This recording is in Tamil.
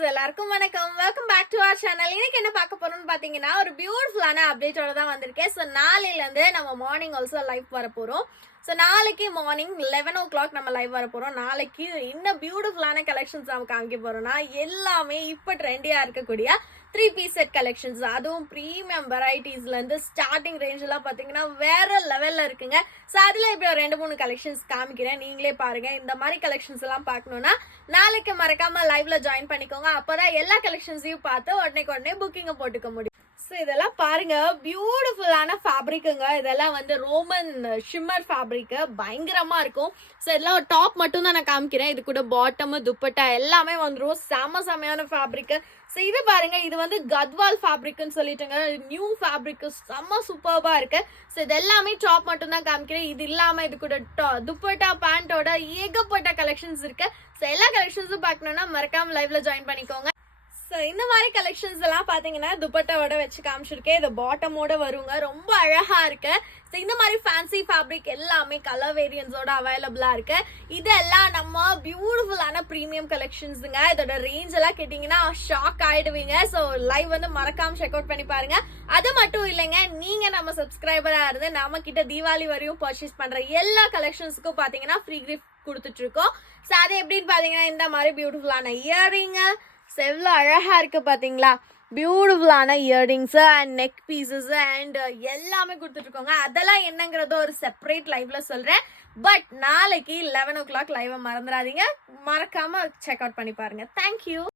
ஃப்ரெண்ட்ஸ் எல்லாருக்கும் வணக்கம். Welcome back to our channel. இன்னைக்கு என்ன பார்க்க போறோம்னு பாத்தீங்கன்னா ஒரு பியூட்டிஃபுல்லான அப்டேட்டோட தான் வந்திருக்கேன். ஸோ நாளையில இருந்து நம்ம மார்னிங் ஆல்சோ லைவ் வர போறோம். ஸோ நாளைக்கு மார்னிங் 11 o'clock நம்ம லைவ் வர போறோம். நாளைக்கு இன்னும் பியூட்டிஃபுல்லான கலெக்ஷன்ஸ் நம்ம காமிக்க போறோம்னா எல்லாமே இப்போ ட்ரெண்டியா இருக்கக்கூடிய 3-piece செட் கலெக்ஷன்ஸ், அதுவும் ப்ரீமியம் வெரைட்டிஸ்ல இருந்து ஸ்டார்டிங் ரேஞ்ச் எல்லாம் பாத்தீங்கன்னா வேற லெவல்ல இருக்குங்க. ஸோ அதுல இப்படி ஒரு 2-3 கலெக்ஷன்ஸ் காமிக்கிறேன், நீங்களே பாருங்க. இந்த மாதிரி கலெக்ஷன்ஸ் எல்லாம் பார்க்கணும்னா நாளைக்கு மறக்காம லைவ்ல ஜாயின் பண்ணிக்கோங்க. அப்பதான் எல்லா கலெக்ஷன்ஸையும் பார்த்து உடனே புக்கிங்க போட்டுக்க முடியும். ஸோ இதெல்லாம் பாருங்க, பியூட்டிஃபுல்லான ஃபேப்ரிக்குங்க. இதெல்லாம் வந்து ரோமன் ஷிம்மர் ஃபேப்ரிக், பயங்கரமா இருக்கும். ஸோ இதெல்லாம் ஒரு டாப் மட்டும் தான் நான் காமிக்கிறேன். இது கூட பாட்டம், துப்பட்டா எல்லாமே வந்துடும். செமையான ஃபேப்ரிக். ஸோ இது பாருங்க, இது வந்து கத்வால் ஃபேப்ரிக்னு சொல்லிட்டுங்க, நியூ ஃபேப்ரிக், செம்ம சூப்பர்பா இருக்கு. ஸோ இது எல்லாமே டாப் மட்டும் தான் காமிக்கிறேன். இது இல்லாம இது கூட துப்பட்டா பேண்டோட ஏகப்பட்ட கலெக்ஷன்ஸ் இருக்கு. ஸோ எல்லா கலெக்ஷன்ஸும் பார்க்கணும்னா மறக்காம லைவ்ல ஜாயின் பண்ணிக்கோங்க. ஸோ இந்த மாதிரி கலெக்ஷன்ஸ் எல்லாம் பார்த்தீங்கன்னா துப்பட்டாவோட வச்சு காமிச்சிருக்கேன். இது பாட்டமோட வருங்க, ரொம்ப அழகா இருக்கு. ஸோ இந்த மாதிரி ஃபேன்சி ஃபேப்ரிக் எல்லாமே கலர் வேரியன்ஸோட அவைலபிளா இருக்கு. இதெல்லாம் நம்ம பியூட்டிஃபுல்லான ப்ரீமியம் கலெக்ஷன்ஸுங்க. இதோட ரேஞ்ச் எல்லாம் கேட்டீங்கன்னா ஷாக் ஆயிடுவீங்க. ஸோ லைவ் வந்து மறக்காம செக் அவுட் பண்ணி பாருங்க. அது மட்டும் இல்லைங்க, நீங்க நம்ம சப்ஸ்கிரைபரா இருந்து நம்ம கிட்ட தீபாவளி வரையும் பர்ச்சேஸ் பண்ற எல்லா கலெக்ஷன்ஸுக்கும் பாத்தீங்கன்னா ஃப்ரீ கிஃப்ட் கொடுத்துட்டு இருக்கோம். ஸோ அது எப்படின்னு பாத்தீங்கன்னா இந்த மாதிரி பியூட்டிஃபுல்லான இயரிங், எவ்வளோ அழகா இருக்கு பாத்தீங்களா, பியூட்டிஃபுல்லான earrings and neck pieces and எல்லாமே கொடுத்துட்டு இருக்கோங்க. அதெல்லாம் என்னங்கிறத ஒரு செப்பரேட் லைவ்ல சொல்றேன். பட் நாளைக்கு 11 o'clock லைவ் மறந்துடாதீங்க, மறக்காம செக் அவுட் பண்ணி பாருங்க. தேங்க்யூ.